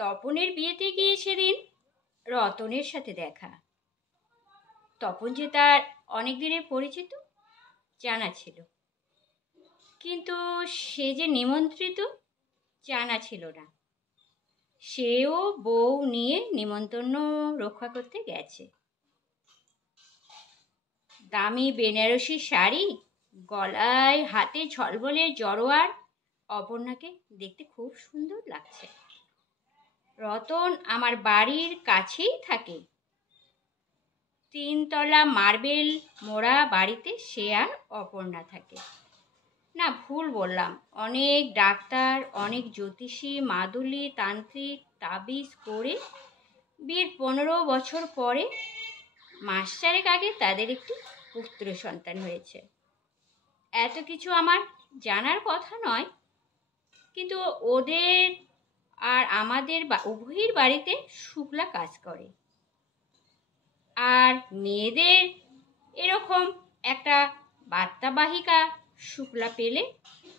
তপনের বিয়েতে গিয়ে সেদিন রতনের সাথে দেখা। তপন যে তার অনেক দিনের পরিচিত জানা ছিল, কিন্তু সে যে নিমন্ত্রিত জানা ছিল না। সেও বউ নিয়ে নিমন্ত্রণ রক্ষা করতে গেছে। দামি বেনারসি শাড়ি, গলায় হাতে ঝলবলে জড়োয়ার অপর্ণাকে দেখতে খুব সুন্দর লাগছে। রতন আমার বাড়ির কাছেই থাকে। 3 তলা মার্বেল মোড়া বাড়িতে সে আর অপর্ণা থাকে না। ভুল বললাম, অনেক ডাক্তার, অনেক জ্যোতিষী, মাদুলি, তান্ত্রিক তাবিজ করে বিয়ের 15 বছর পরে মাস 4 আগে তাদের একটি পুত্র সন্তান হয়েছে। এত কিছু আমার জানার কথা নয়, কিন্তু ওদের আর আমাদের উভয়ের বাড়িতে শুক্লা কাজ করে। আর মেয়েদের এরকম একটা বার্তাবাহিকা শুক্লা পেলে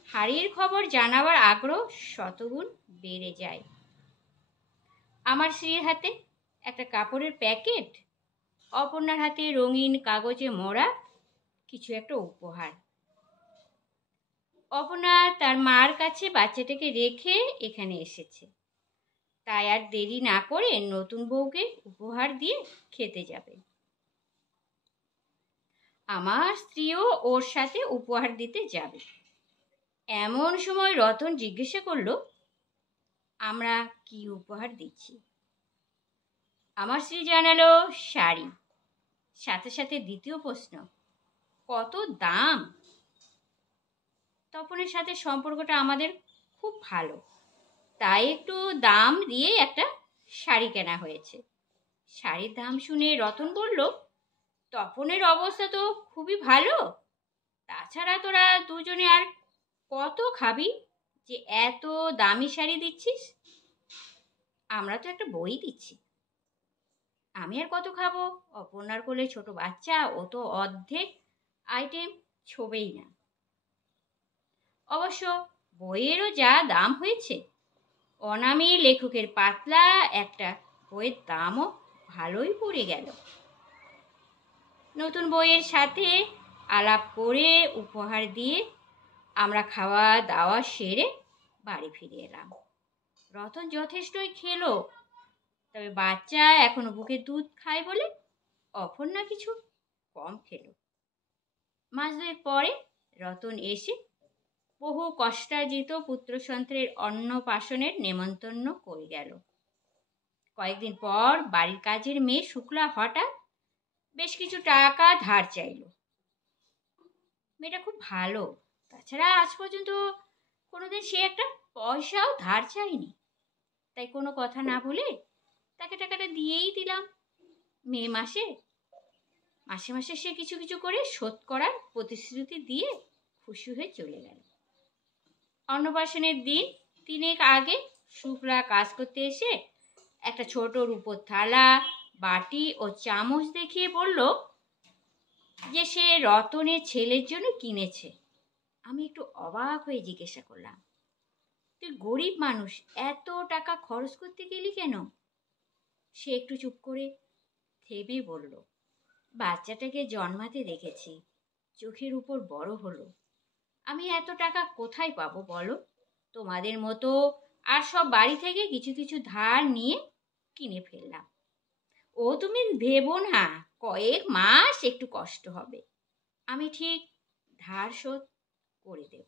হাড়ির খবর জানাবার আগ্রহ শতগুণ বেড়ে যায়। আমার স্ত্রীর হাতে একটা কাপড়ের প্যাকেট, অপর্ণার হাতে রঙিন কাগজে মোড়া কিছু একটা উপহার। অপর্ণা তার মার কাছে বাচ্চাটাকে রেখে এখানে এসেছে, তাই আর দেরি না করে নতুন বউকে উপহার দিয়ে খেতে যাবে। আমার স্ত্রীও ওর সাথে উপহার দিতে যাবে। এমন সময় রতন জিজ্ঞাসা করলো, আমরা কি উপহার দিচ্ছি? আমার স্ত্রী জানালো, শাড়ি। সাথে সাথে দ্বিতীয় প্রশ্ন, কত দাম? তপনের সাথে সম্পর্কটা আমাদের খুব ভালো, তাই একটু দাম দিয়ে একটা শাড়ি কেনা হয়েছে। শাড়ির দাম শুনে রতন বলল, তপনের অবস্থা তো খুবই ভালো, তাছাড়া তোরা দুজনে আর কত খাবি যে এত দামি শাড়ি দিচ্ছিস? আমরা তো একটা বই দিচ্ছি। আমি আর কত খাবো? অপর্ণার কোলে ছোট বাচ্চা, ও তো অর্ধেক আইটেম ছোবেই না। অবশ্য বইয়েরও যা দাম হয়েছে, অনামী লেখকের পাতলা একটা বইয়ের দামও ভালোই পড়ে গেল। নতুন বইয়ের সাথে আলাপ করে উপহার দিয়ে আমরা খাওয়া দাওয়া সেরে বাড়ি ফিরে এলাম। রতন যথেষ্টই খেলো, তবে বাচ্চা এখনো বুকে দুধ খায় বলে অপর্ণা কিছু কম খেলো। মাস 2 পরে রতন এসে বহু কষ্টার্জিত পুত্রসন্তানের অন্নপ্রাশনের নেমন্তন্ন করে গেল। কয়েকদিন পর বাড়ির কাজের মেয়ে শুক্লা হঠাৎ বেশ কিছু টাকা ধার চাইল। মেয়েটা খুব ভালো, তাছাড়া আজ পর্যন্ত কোনোদিন সে একটা পয়সাও ধার চায়নি। তাই কোনো কথা না বলে তাকে টাকাটা দিয়েই দিলাম। মে মাসে মাসে সে কিছু কিছু করে শোধ করার প্রতিশ্রুতি দিয়ে খুশি হয়ে চলে গেল। অন্নপ্রাশনের দিন 3 আগে শুক্লা কাজ করতে এসে একটা ছোট রূপোর থালা, বাটি ও চামচ দেখিয়ে বলল যে সে রতনের ছেলের জন্য কিনেছে। আমি একটু অবাক হয়ে জিজ্ঞাসা করলাম, তুই গরিব মানুষ, এত টাকা খরচ করতে গেলি কেন? সে একটু চুপ করে থেমে বলল, বাচ্চাটাকে জন্মাতে দেখেছি, চোখের উপর বড় হলো, আমি এত টাকা কোথায় পাবো বলো? তোমাদের মতো আর সব বাড়ি থেকে কিছু কিছু ধার নিয়ে কিনে ফেললাম। ও তুমি ভেবো না, কয়েক মাস একটু কষ্ট হবে, আমি ঠিক ধার শোধ করে দেব।